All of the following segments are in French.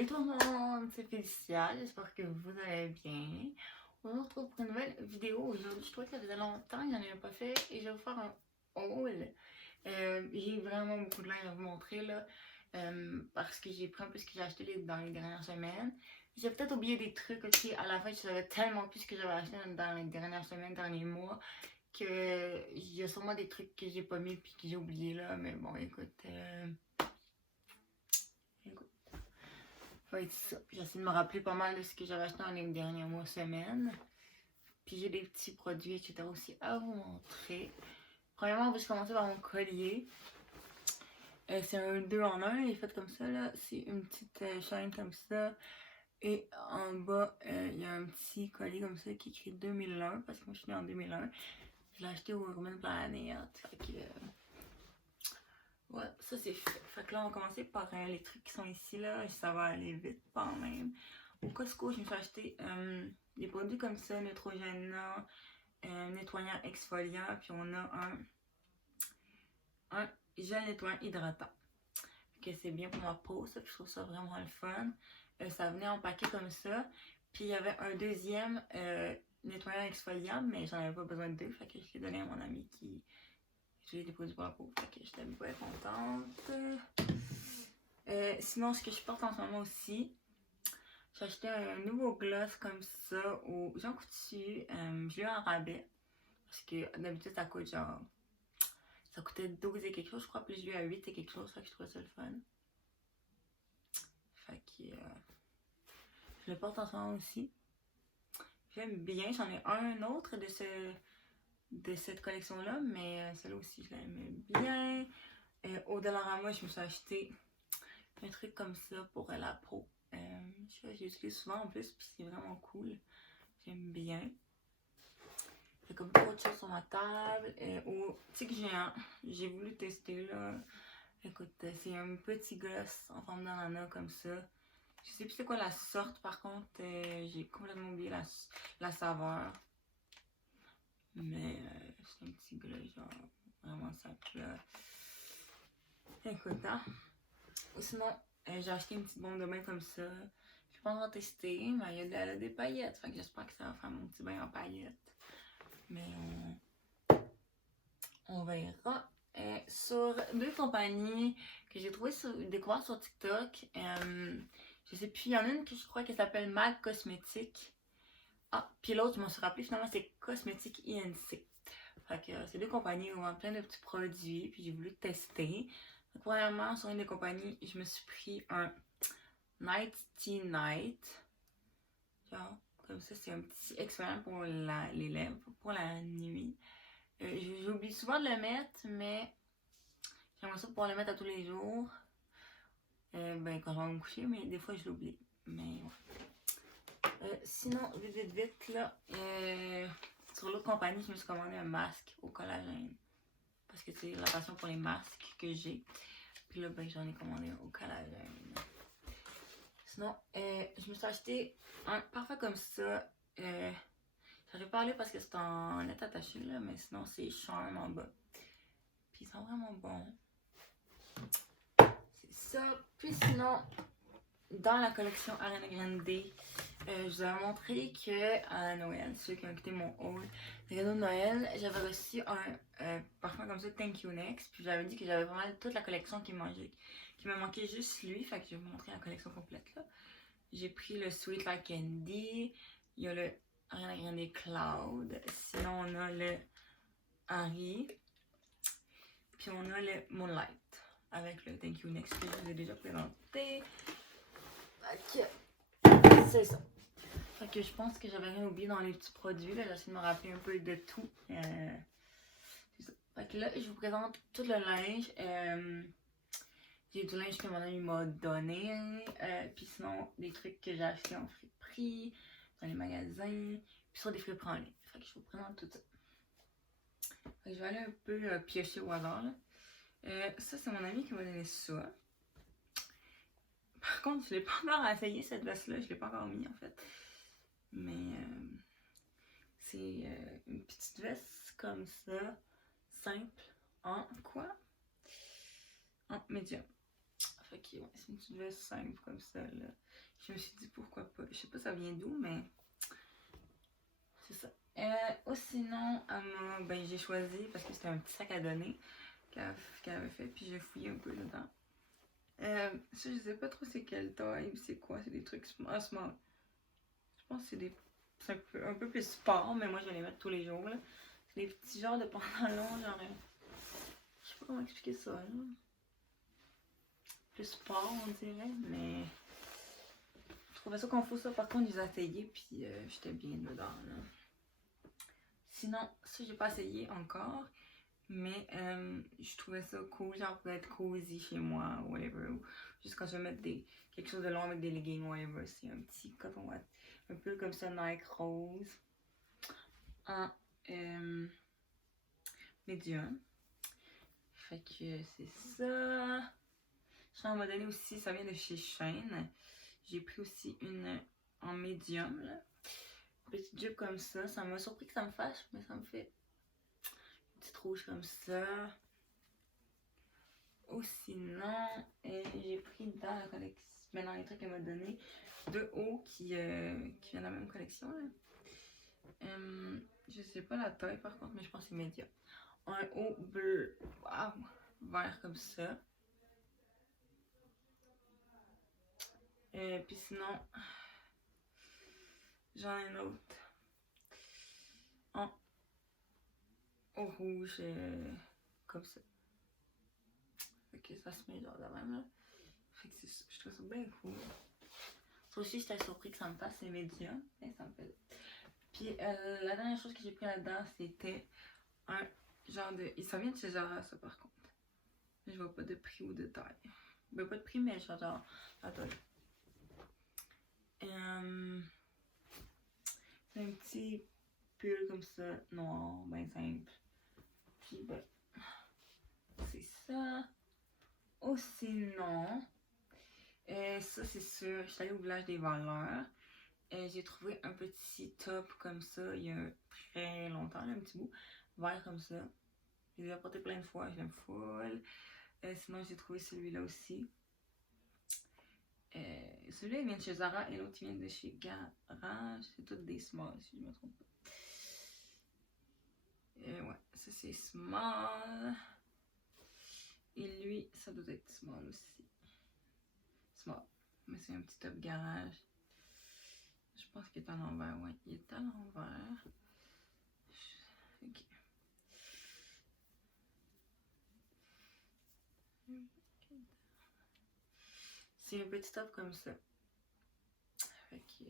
Salut tout le monde, c'est Félicia, j'espère que vous allez bien. On se retrouve pour une nouvelle vidéo aujourd'hui. Je trouvais que ça faisait longtemps, il n'y en avait pas fait et je vais vous faire un haul. J'ai vraiment beaucoup de linge à vous montrer là, parce que j'ai pris un peu ce que j'ai acheté dans les dernières semaines. J'ai peut-être oublié des trucs aussi, à la fin je savais tellement plus ce que j'avais acheté dans les dernières semaines, derniers mois, que il y a sûrement des trucs que j'ai pas mis puis que j'ai oublié là, mais bon écoute. Ça va être ça. J'essaie de me rappeler pas mal de ce que j'avais acheté dans les derniers mois, semaines. Puis j'ai des petits produits, etc. aussi à vous montrer. Premièrement, on va juste commencer par mon collier. C'est un 2 en 1, il est fait comme ça, là. C'est une petite chaîne comme ça. Et en bas, il y a un petit collier comme ça qui est écrit 2001, parce que moi je suis née en 2001. Je l'ai acheté au Urban Planet. Fait que, ouais, ça c'est fait. Fait que là, on va commencer par les trucs qui sont ici, là. Ça va aller vite quand même. Au Costco, je me suis acheté des produits comme ça, Neutrogena, nettoyant exfoliant, puis on a un gel nettoyant hydratant. Que c'est bien pour ma peau, ça, puis je trouve ça vraiment le fun. Ça venait en paquet comme ça. Puis il y avait un deuxième nettoyant exfoliant, mais j'en avais pas besoin de deux, fait que je l'ai donné à mon ami qui utilise des produits pour la peau. Fait que j'étais bien contente. Sinon, ce que je porte en ce moment aussi, j'ai acheté un nouveau gloss comme ça au Jean Coutu. Je l'ai eu en rabais. Parce que d'habitude, ça coûte genre. Ça coûtait 12 et quelque chose, je crois. Puis je l'ai eu à 8 et quelque chose. Fait que je trouvais ça le fun. Fait que. Je le porte en ce moment aussi. J'aime bien. J'en ai un autre de cette collection-là. Mais celui-là aussi, je l'aime bien. Au Dollarama, je me suis acheté un truc comme ça pour la peau. Je l'utilise souvent en plus. Puis c'est vraiment cool. J'aime bien. J'ai comme trop de choses sur ma table. Au Tic Géant, j'ai voulu tester là. Écoute, c'est un petit gloss en forme d'ananas comme ça. Je sais plus c'est quoi la sorte par contre. J'ai complètement oublié la saveur. Mais c'est un petit gloss genre vraiment simple là. Écoute, hein. Sinon, j'ai acheté une petite bombe de bain comme ça. Je l'ai pas encore testé, mais elle a des paillettes. Fait que j'espère que ça va faire mon petit bain en paillettes. Mais on verra. Sur deux compagnies que j'ai découvert sur TikTok, je sais plus, il y en a une que je crois qu'elle s'appelle Mag Cosmétique. Ah, puis l'autre, je m'en suis rappelé, finalement, c'est Cosmétique INC. Fait que ces deux compagnies ont plein de petits produits, puis j'ai voulu tester. Donc, premièrement, sur une des compagnies, je me suis pris un Night Tea Night. Genre, comme ça, c'est un petit exfoliant pour les lèvres, pour la nuit. J'oublie souvent de le mettre, mais j'aimerais ça pouvoir le mettre à tous les jours. Ben, quand je vais me coucher, mais des fois je l'oublie. Mais ouais. Sinon, vite, là, sur l'autre compagnie, je me suis commandé un masque au collagène. Parce que c'est la passion pour les masques que j'ai. Puis là, ben, j'en ai commandé un au collagène. Sinon, je me suis acheté un parfum comme ça. J'aurais parlé parce que c'est en lettre attachée, là, mais sinon, c'est Charm en bas. Puis ils sont vraiment bons. C'est ça. Puis sinon, dans la collection Ariana Grande, je vous avais montré que à Noël, ceux qui ont écouté mon haul, le cadeau de Noël, j'avais reçu un parfum comme ça, Thank You Next. Puis j'avais dit que j'avais vraiment toute la collection qui me manquait juste lui. Fait que je vais vous montrer la collection complète là. J'ai pris le Sweet Like Candy. Il y a le Ariana Grande Cloud. Sinon, on a le Harry. Puis on a le Moonlight. Avec le Thank You Next que je vous ai déjà présenté. Ok. C'est ça. Fait que je pense que j'avais rien oublié dans les petits produits. Là, j'essaie de me rappeler un peu de tout. C'est ça. Fait que là, je vous présente tout le linge. J'ai du linge que mon ami m'a donné. Puis sinon, des trucs que j'ai achetés en friperie, dans les magasins. Puis sur des friperies en ligne. Fait que je vous présente tout ça. Fait que je vais aller un peu piocher au hasard. Là. Ça, c'est mon ami qui m'a donné ça. Par contre, je l'ai pas encore essayé cette veste-là. Je l'ai pas encore mis en fait. Mais c'est une petite veste comme ça. Simple. En quoi? En médium. Fait que ouais, c'est une petite veste simple comme ça là. je me suis dit pourquoi pas. Je sais pas ça vient d'où, mais c'est ça. Ou sinon, ben, j'ai choisi parce que c'était un petit sac à donner qu'elle avait fait, puis j'ai fouillé un peu dedans. Ça, je sais pas trop c'est quelle taille, c'est quoi, c'est des trucs small. Je pense que c'est un peu plus sport, mais moi je vais les mettre tous les jours, là. C'est des petits genres de pantalons, genre, je sais pas comment expliquer ça, là. Plus sport, on dirait, mais je trouvais ça confus, ça. Par contre, je les ai essayés, puis j'étais bien dedans, là. Sinon, ça, j'ai pas essayé encore, mais je trouvais ça cool, genre pour être cozy chez moi, whatever. Ou juste quand je vais mettre quelque chose de long avec des leggings, whatever. C'est un petit coton ouate, un peu comme ça, Nike rose, en médium. Fait que c'est ça. J'en m'a donné aussi, ça vient de chez Shein. J'ai pris aussi une en médium, là. Petite jupe comme ça m'a surpris que ça me fâche, mais ça me fait une petite rouge comme ça. Ou sinon, j'ai pris dans la collection, dans les trucs qu'elle m'a donné, deux hauts qui viennent de la même collection, là. Je sais pas la taille par contre, mais je pense que c'est média. Un haut bleu, wow, vert comme ça. Puis sinon, j'en ai un autre en au rouge, comme ça. Fait que ça se met genre de même, là. Fait que je trouve ça bien cool. Ça aussi, j'étais surpris que ça me fasse, c'est médium, mais ça me fait. Puis la dernière chose que j'ai pris là-dedans, c'était un genre de. Ça vient de chez Zara, ça par contre. Je vois pas de prix ou de taille. Ben, pas de prix, mais genre la taille. C'est un petit pull comme ça, noir, ben simple. Puis ben, c'est ça. Ou sinon, ça c'est sûr, je suis allée au village des valeurs. J'ai trouvé un petit top comme ça il y a très longtemps, là, un petit bout, vert comme ça. Je l'ai apporté plein de fois, je l'aime full. Sinon, j'ai trouvé celui-là aussi. Celui-là, il vient de chez Zara et l'autre, il vient de chez Garage. C'est toutes des small, si je me trompe pas. Ouais, ça c'est small. Et lui, ça doit être small aussi. Small. Mais c'est un petit top garage. Je pense qu'il est à l'envers, ouais. Il est à l'envers. Ok. C'est un petit top comme ça. Fait que.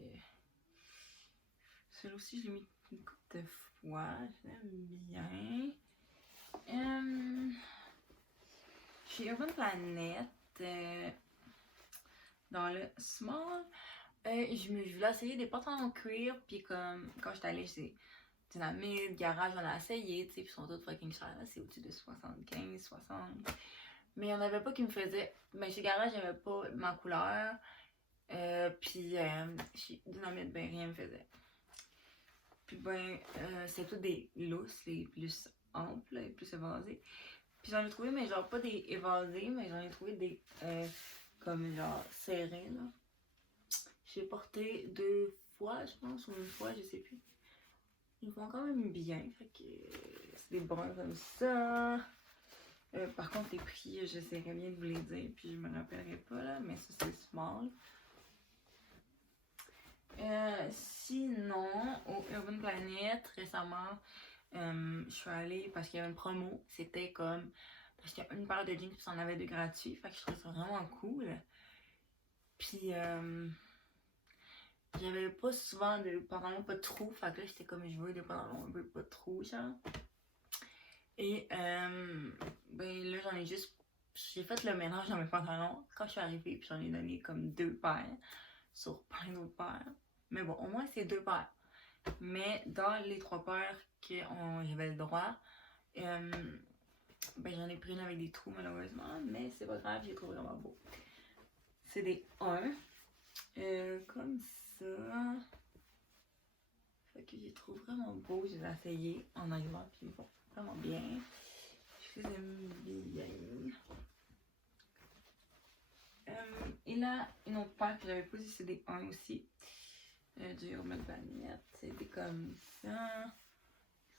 Celui-là aussi, je l'ai mis une couple de fois. Je l'aime bien. Chez Urban Planet, dans le small, je voulais essayer des pantalons en cuir. Puis comme quand j'étais allée chez Dynamite, Garage, on a essayé, tu sais, puis ils sont tous fucking chers. C'est au-dessus de 75, 60. Mais il n'y en avait pas qui me faisaient. Mais chez Garage, j'aimais pas ma couleur. Puis chez Dynamite, ben rien me faisait. Puis ben, c'est tout des lousses, les plus amples, les plus évasés. Puis j'en ai trouvé, mais genre pas des évasés, mais j'en ai trouvé des comme genre serrés, là. J'ai porté 2 fois, je pense, ou une fois, je sais plus. Ils vont quand même bien, fait que c'est des bruns comme ça. Par contre, les prix, j'essaierais bien de vous les dire, puis je me rappellerai pas, là, mais ça c'est small. Sinon, au Urban Planet, récemment, je suis allée parce qu'il y avait une promo. C'était comme. Parce qu'il y a une paire de jeans, puis ça en avait de gratuits. Fait que je trouvais ça vraiment cool. Puis, j'avais pas souvent de pantalons pas de trous. Fait que là, j'étais comme, je veux des pantalons un peu pas de trous, genre. Et, ben là, j'en ai juste. J'ai fait le ménage dans mes pantalons quand je suis arrivée, puis j'en ai donné comme 2 paires sur plein d'autres paires. Mais bon, au moins, c'est 2 paires. Mais dans les 3 paires que j'avais le droit, ben j'en ai pris une avec des trous malheureusement, mais c'est pas grave, j'ai trouvé vraiment beau. C'est des 1, comme ça. Fait que j'ai trouvé vraiment beau, je les ai essayés en arrivant, puis bon, vraiment bien. Je les aime bien. Et là, une autre paire que j'avais posée, c'est des 1 aussi. Du Urban Planet. C'est des comme ça.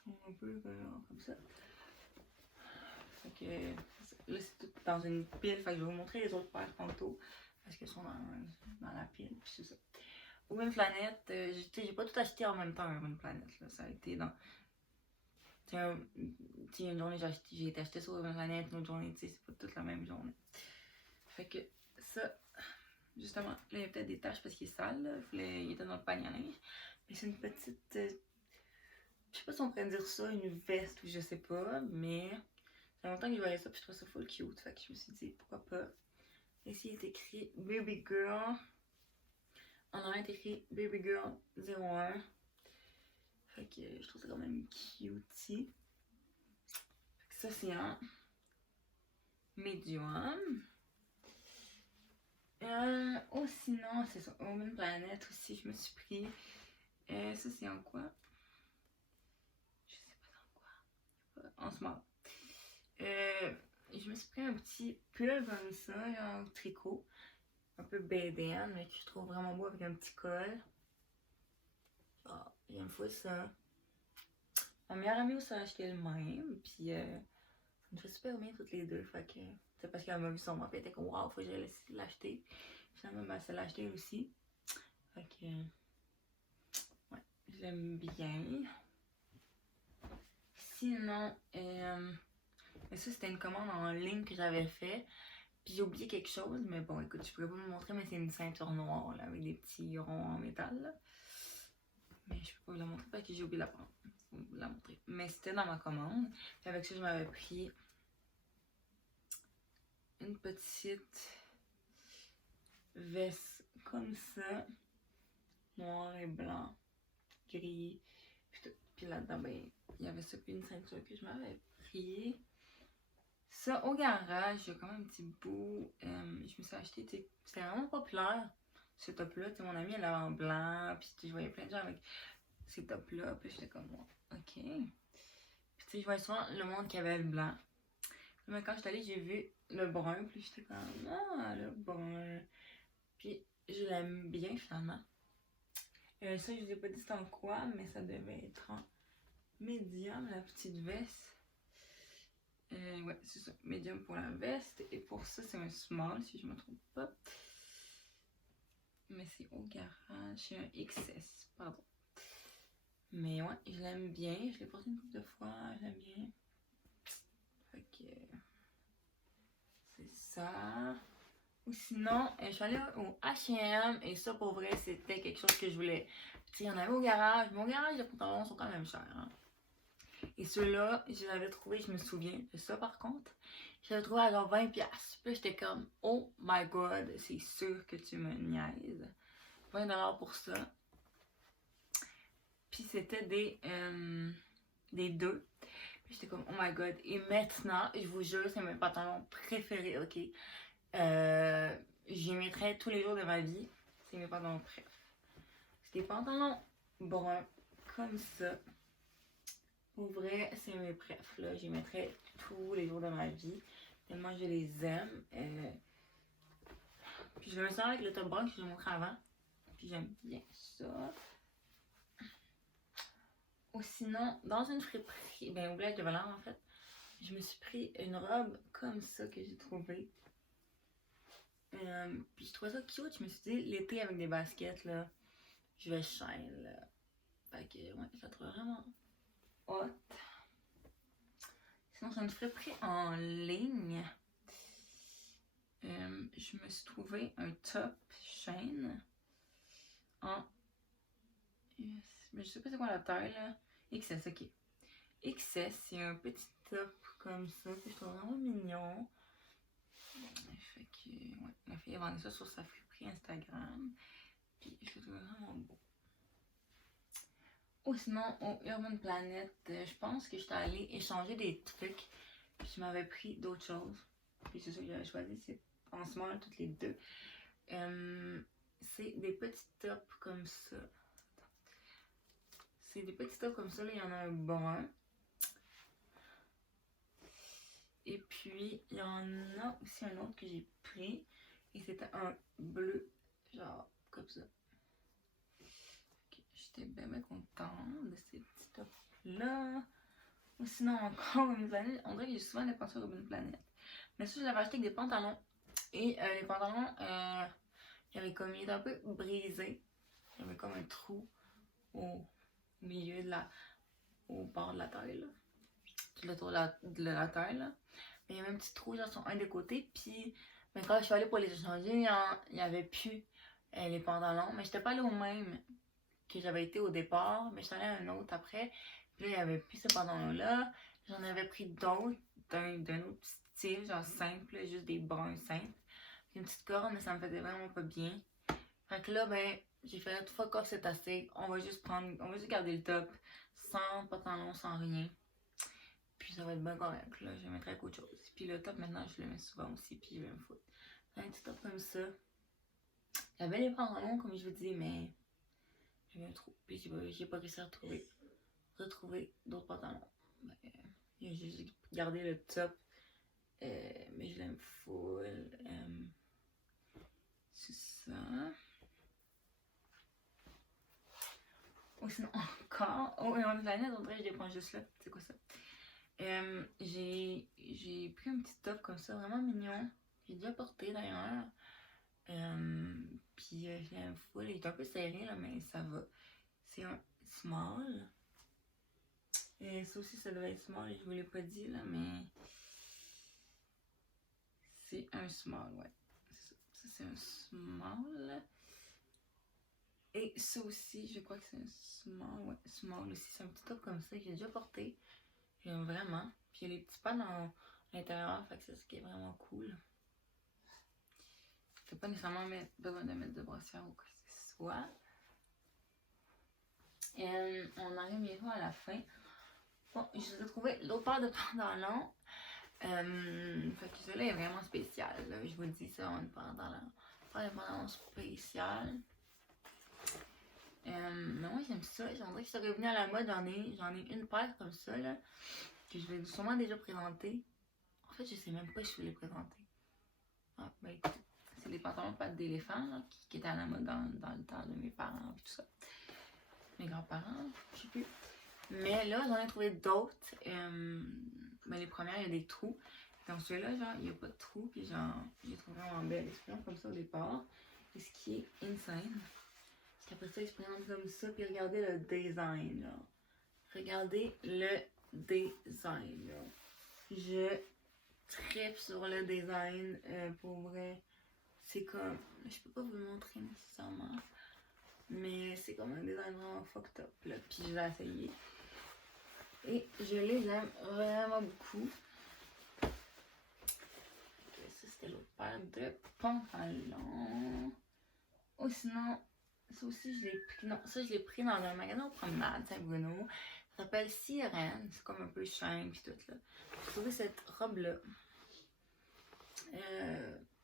Ils sont un peu comme ça. Fait que là, c'est tout dans une pile. Fait que je vais vous montrer les autres paires tantôt. Parce qu'elles sont dans la pile. Puis c'est ça. Urban Planet, j'ai pas tout acheté en même temps Urban Planet. Là. Ça a été dans. Une journée, j'ai été acheté sur Urban Planet. Une autre journée, c'est pas toute la même journée. Fait que ça. Justement, là, il y a peut-être des taches parce qu'il est sale. Là. Il était dans le panier à linge. Mais c'est une petite. Je sais pas si on pourrait dire ça, une veste ou je sais pas. Mais ça fait longtemps que je voyais ça puis je trouve ça full cute. Fait que je me suis dit pourquoi pas. Ici, il est écrit Baby Girl. En arrière, il est écrit Baby Girl 01. Fait que je trouve ça quand même cute. Ça, c'est un medium. Oh, sinon, c'est ça. Urban Planet aussi, je me suis pris. Ça, c'est en quoi? Je sais pas en quoi. En small. Je me suis pris un petit pull comme ça, en tricot. Un peu BDN, mais que je trouve vraiment beau avec un petit col. Oh, j'aime fou ça. Ma meilleure amie aussi a acheté le même. Puis, ça me fait super bien toutes les deux. Fait que, c'est parce qu'elle m'a vu sur moi. Puis elle était comme, waouh, faut que j'aille l'acheter. Finalement, ben, elle l'a acheté aussi. Fait que, ouais, j'aime bien. Sinon, mais ça, c'était une commande en ligne que j'avais fait. Puis j'ai oublié quelque chose, mais bon, écoute, je pourrais pas vous montrer, mais c'est une ceinture noire, là, avec des petits ronds en métal, là. Mais je peux pas vous la montrer parce que j'ai oublié de la prendre. Faut vous la montrer. Mais c'était dans ma commande. Puis avec ça, je m'avais pris une petite veste comme ça, noir et blanc, gris. Puis là-dedans, ben, il y avait ça, puis une ceinture que je m'avais pris. Ça, au garage, il y a quand même un petit bout. Je me suis acheté, c'était vraiment populaire, ce top-là. Mon amie, elle avait en blanc, puis je voyais plein de gens avec ces tops-là, puis j'étais comme, moi, ok. Puis je voyais souvent le monde qui avait le blanc. Mais quand j'étais allée, j'ai vu le brun, puis j'étais comme, ah, le brun. Puis je l'aime bien finalement. Ça, je vous ai pas dit c'était en quoi, mais ça devait être en médium, la petite veste. Ouais, c'est ça. Medium pour la veste. Et pour ça, c'est un small, si je me trompe pas. Mais c'est au garage. C'est un XS, pardon. Mais ouais, je l'aime bien. Je l'ai porté une couple de fois. Je l'aime bien. Fait que... c'est ça. Ou sinon, je suis allée au H&M. Et ça, pour vrai, c'était quelque chose que je voulais. Tu sais, il y en avait au garage. Mais au garage, les pantalons sont quand même chers. Hein. Et ceux-là, je les avais trouvés, je me souviens de ça par contre. Je l'ai trouvé à genre 20$. Puis là, j'étais comme, oh my god, c'est sûr que tu me niaises. 20$ pour ça. Puis c'était des deux. Puis j'étais comme, oh my god. Et maintenant, je vous jure, c'est mes pantalons préférés, ok? J'y mettrais tous les jours de ma vie. C'est mes pantalons préférés. C'est des pantalons bruns, comme ça. Pour vrai, c'est mes préfs, là. J'y mettrais tous les jours de ma vie. Tellement je les aime. Puis je me sens avec le top brun que je vous montré avant. Puis j'aime bien ça. Ou sinon, dans une friperie, ben au Bled de Valence en fait, je me suis pris une robe comme ça que j'ai trouvée. Puis je trouvais ça cute. Je me suis dit, l'été avec des baskets, là, je vais shine, là. Fait que, ouais, je la trouve vraiment hot. Sinon, c'est une friperie en ligne. Je me suis trouvé un top chaîne en... Mais je sais pas c'est quoi la taille, là. XS, ok. XS, c'est un petit top comme ça que je trouve vraiment mignon. Fait que, ouais, la fille a vendu ça sur sa friperie Instagram. Puis je le trouve vraiment beau. Ou sinon, au Urban Planet, je pense que j'étais allée échanger des trucs. Puis je m'avais pris d'autres choses. Puis c'est ça que j'avais choisi, c'est en small toutes les deux. C'est des petits tops comme ça. C'est des petits tops comme ça, là, il y en a un brun. Et puis, il y en a aussi un autre que j'ai pris. Et c'était un bleu, genre comme ça. Okay, j'étais bien contente de ces petits tops-là. Ou sinon, encore Urban Planet, on dirait que j'ai souvent dépensé sur Urban Planet. Mais ça, je l'avais acheté avec des pantalons. Et les pantalons, il y avait comme, il était un peu brisé. Il y avait comme un trou au milieu de au bord de la taille, là. Tout le tour de la taille, là. Mais il y avait un petit trou, genre, sur un des côtés. Puis, mais quand je suis allée pour les échanger, il n'y avait plus les pantalons. Mais j'étais pas allée au même que j'avais été au départ. Mais j'étais allée à un autre après. Puis là, il n'y avait plus ces pantalons-là. J'en avais pris d'autres d'un autre style, genre simple, juste des bruns simples. Une petite corde, mais ça me faisait vraiment pas bien. Fait que là, ben, j'ai fait fuck off, c'est assez. On va juste garder le top, sans pantalon, sans rien. Puis ça va être bien correct, là, je vais mettre avec autre chose. Puis le top, maintenant, je le mets souvent aussi, puis je vais me foutre. Un petit top comme ça. J'avais les pantalons, comme je vous dis, mais j'avais un trou. Puis j'ai pas réussi à retrouver d'autres pantalons. Ben, j'ai juste gardé le top, mais je l'aime full. C'est ça. Ou sinon encore, oh, et on est planète, on dirait que je les prends juste là. C'est quoi ça? J'ai pris un petit top comme ça, vraiment mignon. J'ai déjà porté d'ailleurs. Puis je l'aime full. Il est un peu serré là, mais ça va. C'est un small. Et ça aussi, ça devait être small. Je vous l'ai pas dit là, mais c'est un small, ouais. Ça c'est un small. Et ça aussi, je crois que c'est un small. Ouais, small aussi. C'est un petit top comme ça que j'ai déjà porté. J'aime vraiment. Puis il y a les petits pads à l'intérieur, fait que c'est ce qui est vraiment cool. T'as pas nécessairement besoin de mettre de brassière ou quoi que ce soit. On arrive bientôt à la fin. Bon, je vous ai trouvé l'autre paire de pantalons. Fait que celui-là est vraiment spécial. Là. Je vous le dis, c'est vraiment une paire de pantalons spécial. Mais moi j'aime ça. J'aimerais que ça revenait à la mode. J'en ai une paire comme ça là, que je vais sûrement déjà présenter. En fait, je sais même pas si je vais les présenter. Ah, ben écoute, c'est les pantalons pattes d'éléphant qui étaient à la mode dans le temps de mes parents et tout ça. Mes grands-parents, je sais plus. Mais là, j'en ai trouvé d'autres. Ben, les premières, il y a des trous. Dans celui-là, genre, il n'y a pas de trous. Puis genre, j'ai trouvé vraiment belle expérience comme ça au départ. Et ce qui est insane. Parce qu'après ça, ils se présentent comme ça. Puis regardez le design, là. Regardez le design, là. Je tripe sur le design, pour vrai. C'est comme, je peux pas vous le montrer nécessairement, mais c'est comme un design vraiment fucked up, là. Puis je l'ai essayé. Et je les aime vraiment beaucoup. Okay, ça c'était l'autre paire de pantalons. Ou sinon, ça aussi je l'ai pris, non, ça je l'ai pris dans un magasin au promenade, Saint-Bruno. Ça s'appelle Sirène, c'est comme un peu shine pis tout là. J'ai trouvé cette robe-là. Tu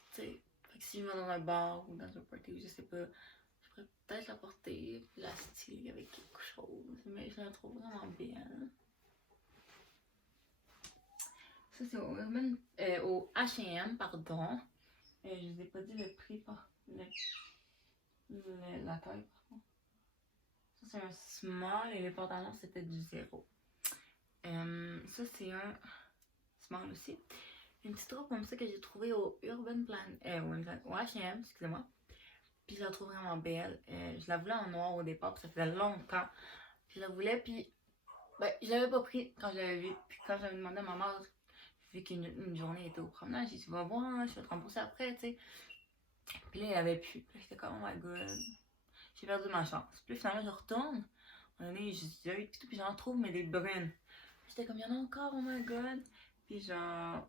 sais, si je vais dans un bar ou dans un party, je sais pas, je pourrais peut-être la porter, la styler avec quelque chose, mais je la trouve vraiment belle. Ça c'est au H&M, pardon. Je vous ai pas dit le prix, la taille, pardon. Ça c'est un small et les pantalons c'était du 0. Ça c'est un small aussi. Une petite robe comme ça que j'ai trouvée au Urban Planet, au H&M, excusez-moi. Puis je la trouve vraiment belle. Je la voulais en noir au départ, puis ça faisait longtemps. Puis je la voulais, puis ben, je l'avais pas pris quand je l'avais vue. Puis quand j'avais demandé à ma mère, vu qu'une journée était au promenade, j'ai dit, va voir, je vais te rembourser après, tu sais. Puis là, il n'y avait plus. Puis j'étais comme, oh my god, j'ai perdu ma chance. Puis finalement, je retourne. À un moment donné, j'ai puis j'en trouve, mais des brunes. J'étais comme, il y en a encore, oh my god. Puis genre,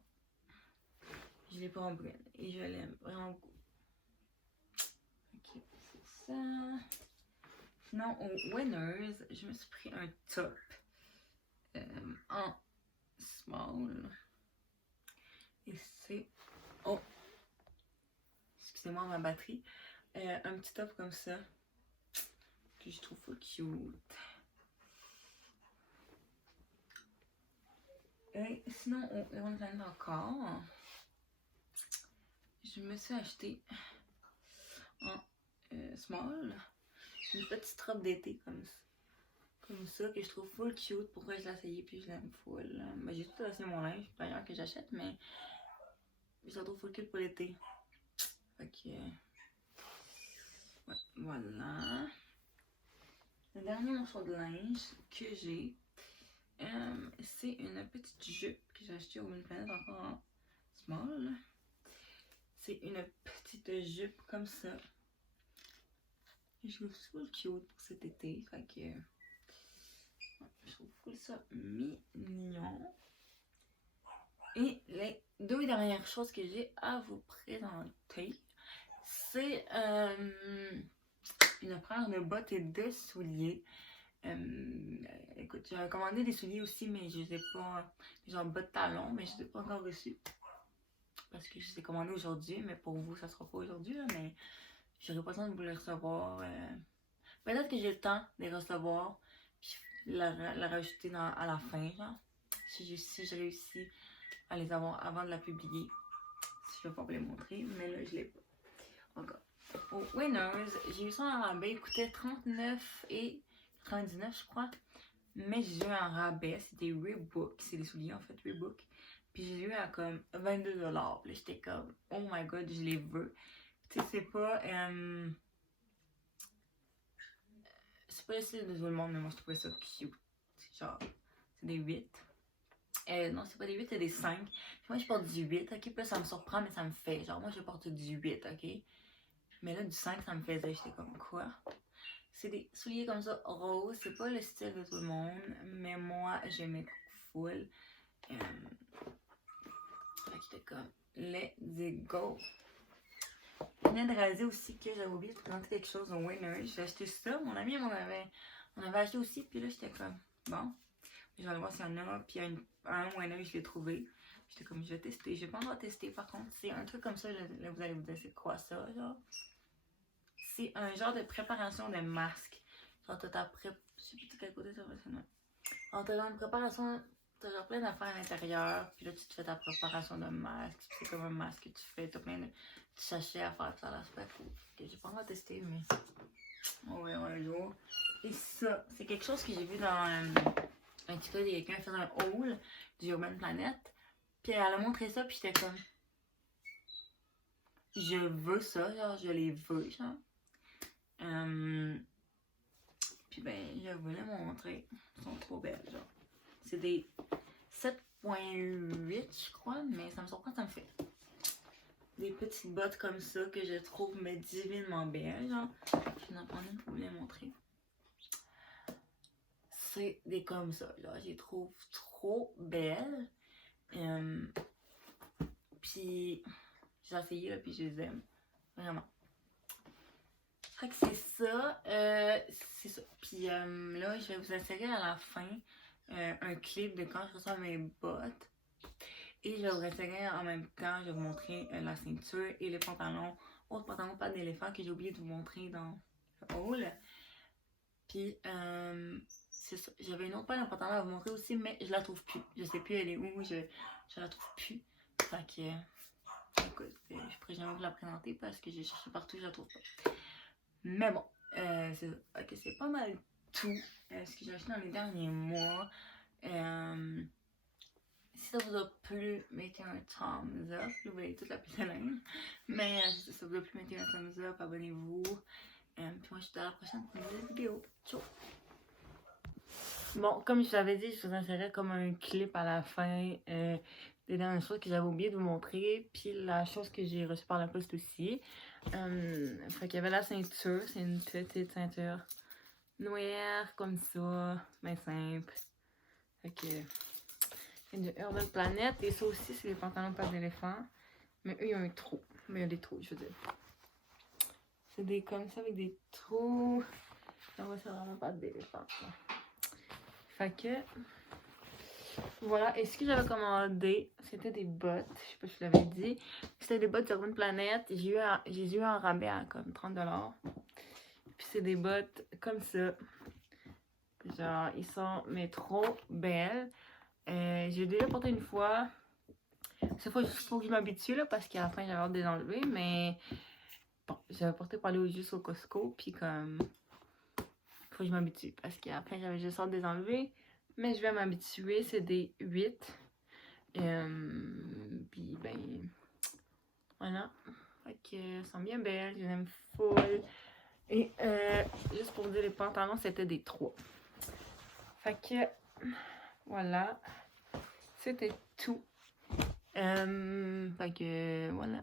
je l'ai pas en brune. Et je l'aime vraiment beaucoup. Ok, c'est ça. Sinon, au Winners, je me suis pris un top en small. Et c'est... Oh! Excusez-moi ma batterie. Un petit top comme ça. Que je trouve full cute. Et sinon, on en a encore. je me suis acheté en small une petite robe d'été comme ça que je trouve full cute. Pourquoi je l'ai essayé puis je l'aime full. Ben, j'ai tout essayé mon linge d'ailleurs que j'achète, mais je la trouve full cute pour l'été. Fait que ouais, voilà. Le dernier morceau de linge que j'ai, c'est une petite jupe que j'ai achetée au Une Planète encore en small. C'est une petite jupe comme ça. Je trouve full cute pour cet été. Fait que je trouve full ça mignon. Et les deux dernières choses que j'ai à vous présenter, c'est une paire de bottes et de souliers. Écoute, j'avais commandé des souliers aussi, mais je les ai pas, genre bottes de talons, mais je les ai pas encore reçus. Parce que je les ai commandés aujourd'hui, mais pour vous, ça sera pas aujourd'hui, là, mais j'aurai pas le temps de vous les recevoir. Peut-être que j'ai le temps de les recevoir, puis la rajouter à la fin, genre. Si j'ai réussi à les avoir avant de la publier. Si je vais pas vous les montrer, mais là, je l'ai pas. Encore. Au Winners, j'ai eu ça en rabais. Il coûtait 39,99 je crois. Mais j'ai eu un rabais. C'était Reebok. C'est des souliers en fait, Reebok. Puis j'ai eu à comme 22$. Puis là, j'étais comme, oh my god, je les veux. Tu sais, c'est pas. C'est pas le style de tout le monde, mais moi je trouvais ça cute. C'est genre, c'est des 8. Non, c'est pas des 8, c'est des 5. Moi, je porte du 8, ok? Puis là, ça me surprend, mais ça me fait. Genre, moi, je porte du 8, ok? Mais là, du 5, ça me faisait. J'étais comme, quoi? C'est des souliers comme ça, rose. C'est pas le style de tout le monde, mais moi, j'aimais full. Fait que j'étais comme, let's go. Je venais de réaliser aussi que j'avais oublié de présenter quelque chose au Winner. J'ai acheté ça. Mon ami on avait acheté aussi. Puis là, j'étais comme, bon. Je vais aller voir s'il y en a. Puis un Winner, je l'ai trouvé. J'étais comme, je vais tester. J'ai pas encore testé. Par contre, c'est un truc comme ça. Là, vous allez vous dire, c'est quoi ça, genre? C'est un genre de préparation de masque. Genre, t'as ta pré... Je sais plus de quel côté ça va, c'est non. Alors, t'as dans une préparation, t'as genre plein d'affaires à l'intérieur. Puis là, tu te fais ta préparation de masque. Puis c'est comme un masque que tu fais. T'as plein de sachets à faire. Ça a l'air super cool. Que j'ai pas encore testé, mais on verra un jour. Et ça, c'est quelque chose que j'ai vu dans un TikTok de quelqu'un qui faisait un haul du Urban Planet. Puis elle a montré ça, puis j'étais comme, je veux ça, genre, je les veux, genre. Puis ben, je voulais montrer. Elles sont trop belles, genre. C'est des 7,8 je crois, mais ça me surprend, ça me fait des petites bottes comme ça que je trouve mais divinement belles, genre. Je vais en prendre une pour vous les montrer. C'est des comme ça, genre, je les trouve trop belles. Puis j'ai essayé, là, puis je les aime. Vraiment. Fait que c'est ça. C'est ça. Puis là, je vais vous insérer à la fin un clip de quand je reçois mes bottes. Et je vais vous insérer en même temps, je vais vous montrer la ceinture et les pantalons. Autre pantalon pas d'éléphant que j'ai oublié de vous montrer dans le haul. Puis c'est ça. J'avais une autre paire de pantalons à vous montrer aussi, mais je la trouve plus. Je sais plus elle est où, je la trouve plus. Fait que, écoute, je pourrais jamais vous la présenter parce que j'ai cherché partout, je la trouve pas. Mais bon, c'est ça. Ok, c'est pas mal tout ce que j'ai acheté dans les derniers mois. Si ça vous a plu, mettez un thumbs up. Vous voyez toute la pile de linge. Mais si ça vous a plu, mettez un thumbs up, abonnez-vous. Puis moi, je vous dis à la prochaine pour une nouvelle vidéo. Ciao! Bon, comme je vous avais dit, je vous insérais comme un clip à la fin des dernières choses que j'avais oublié de vous montrer. Puis la chose que j'ai reçue par la poste aussi. Fait qu'il y avait la ceinture. C'est une petite ceinture noire comme ça. Mais simple. Fait que c'est du Urban Planet. Et ça aussi, c'est les pantalons pas d'éléphant. Mais eux, il y a un trou. Mais il y a des trous, je veux dire. C'est des comme ça avec des trous. Ça va, c'est vraiment pas d'éléphant. Fait que voilà. Et ce que j'avais commandé, c'était des bottes. Je sais pas si je l'avais dit. C'était des bottes d'Urban Planet. J'ai eu un rabais à comme 30$. Puis c'est des bottes comme ça. Genre, ils sont mais trop belles. J'ai déjà porté une fois. Ça faut que je m'habitue, là, parce qu'à la fin, j'avais hâte de les enlever, mais bon, j'avais porté pour aller juste au Costco, puis comme, faut que je m'habitue, parce qu'à la fin, j'avais juste hâte de les enlever, mais je vais m'habituer, c'est des 8. Puis, ben, voilà. Fait que, elles sont bien belles, je les aime full. Et, juste pour dire, les pantalons, c'était des 3. Fait que, voilà. C'était tout. Fait que, voilà.